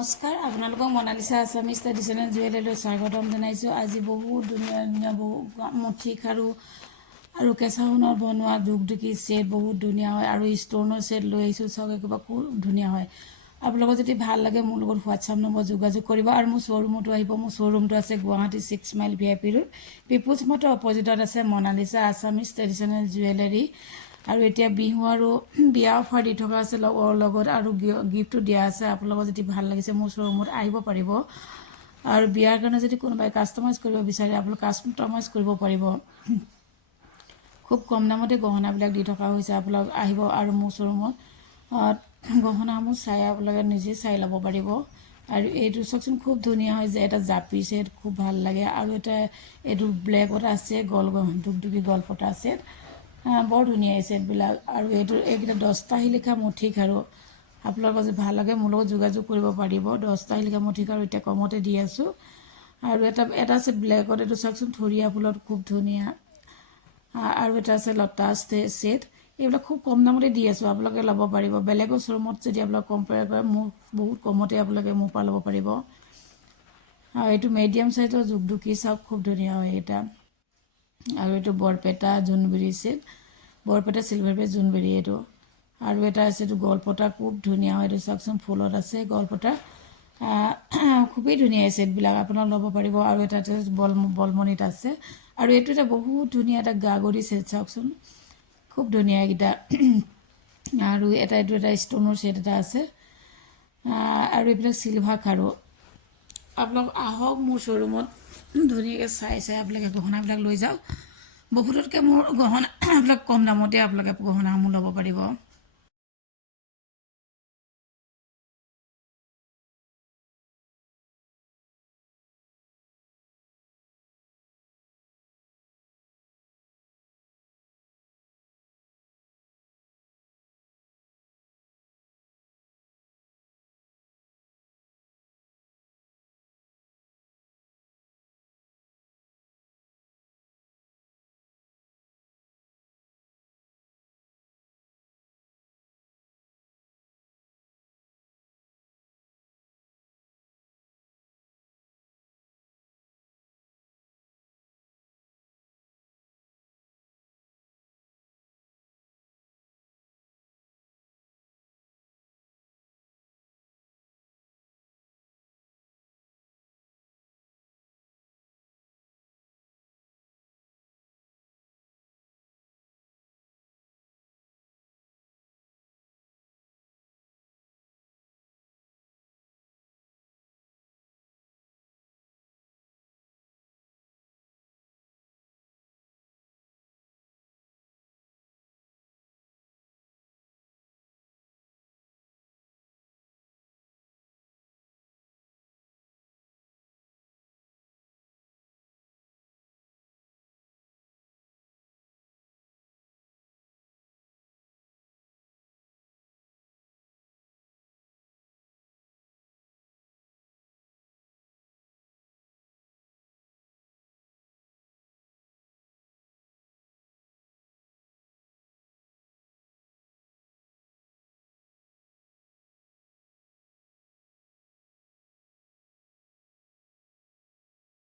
নমস্কাৰ আপোনালোকক Monalisa Assamese traditional জুৱেলাৰীলৈ স্বাগতম জনাইছোঁ। আজি বহুত ধুনীয়া ধুনীয়া মুঠি খাৰু আৰু কেঁচা সোণৰ বনোৱা দুগদুগী ছেট বহুত ধুনীয়া হয় আৰু ষ্ট'নৰ ছেট লৈ আহিছোঁ। চাওক একেবাৰে খুব ধুনীয়া হয়। আপোনালোকৰ যদি ভাল লাগে মোৰ লগত হোৱাটছআপ নম্বৰ যোগাযোগ কৰিব আৰু মোৰ শ্ব'ৰুমতো আহিব। মোৰ শ্ব'ৰুমটো আছে Guwahati 6 mile VIP road, peoples motor অপজিটত আছে মনালিছা আছামিজ ট্ৰেডিশ্যনেল জুৱেলাৰী। আৰু এতিয়া বিহু আৰু বিয়া অফাৰ দি থকা আছে লগত আৰু গিফ্টটো দিয়া আছে। আপোনালোকৰ যদি ভাল লাগিছে মোৰ শ্ব'ৰুমত আহিব পাৰিব। আৰু বিয়াৰ কাৰণে যদি কোনোবাই কাষ্টমাইজ কৰিব বিচাৰে আপোনালোক কাষ্টমাইজ কৰিব পাৰিব। খুব কম দামতে গহনাবিলাক দি থকা হৈছে। আপোনালোক আহিব আৰু মোৰ শ্ব'ৰুমত গহনাসমূহ চাই আপোনালোকে নিজে চাই ল'ব পাৰিব। আৰু এইটো চাওকচোন খুব ধুনীয়া হয় যে এটা জাপি ছেট খুব ভাল লাগে। আৰু এটা এইটো ব্লেকত আছে দুগদুগী গলপতা ছেট বৰ ধুনীয়া এই ছেটবিলাক। আৰু এইকেইটা 10টা শিলিখা মুঠি খাৰু। আপোনালোকৰ যদি ভাল লাগে মোৰ লগত যোগাযোগ কৰিব পাৰিব। 10টা শিলিখা মুঠি খাৰু এতিয়া কমতে দি আছোঁ। আৰু এটা আছে ব্লেকত, এইটো চাওকচোন ধুৰীয়া ফুলত খুব ধুনীয়া। আৰু এটা আছে লটাছ ছেট। এইবিলাক খুব কম দামতে দি আছোঁ, আপোনালোকে ল'ব পাৰিব। বেলেগৰ শ্ব'ৰুমত যদি আপোনালোকে কম্পেয়াৰ কৰে মোৰ বহুত কমতে আপোনালোকে মোৰ পৰা ল'ব পাৰিব। আৰু এইটো মিডিয়াম চাইজৰ দুগদুগী চাওক খুব ধুনীয়া হয় এটা। আৰু এইটো বৰপেটা জোনবিৰি ছেট, বৰপেটা চিলভাৰ প্লেট জোনবিৰি এইটো। আৰু এটা আছে এইটো গলপতা খুব ধুনীয়া হয়। এইটো চাওকচোন ফুলত আছে গলপতা, খুবেই ধুনীয়া এই ছেটবিলাক আপোনালোকে ল'ব পাৰিব। আৰু এটা বলমণিত আছে। আৰু এইটো এটা বহুত ধুনীয়া এটা গাগৰি ছেট চাওকচোন খুব ধুনীয়া এইকেইটা। আৰু এইটো এটা ষ্ট'নৰ ছেট এটা আছে। আৰু এইবিলাক চিলভাৰ খাৰু। আপোনালোক আহক মোৰ শ্ব'ৰুমত ধুনীয়াকৈ চাই আপোনালোকে গহনাবিলাক লৈ যাওক। বহুততকৈ মোৰ গহনাবিলাক কম দামতে আপোনালোকে গহনাসমূহ ল'ব পাৰিব।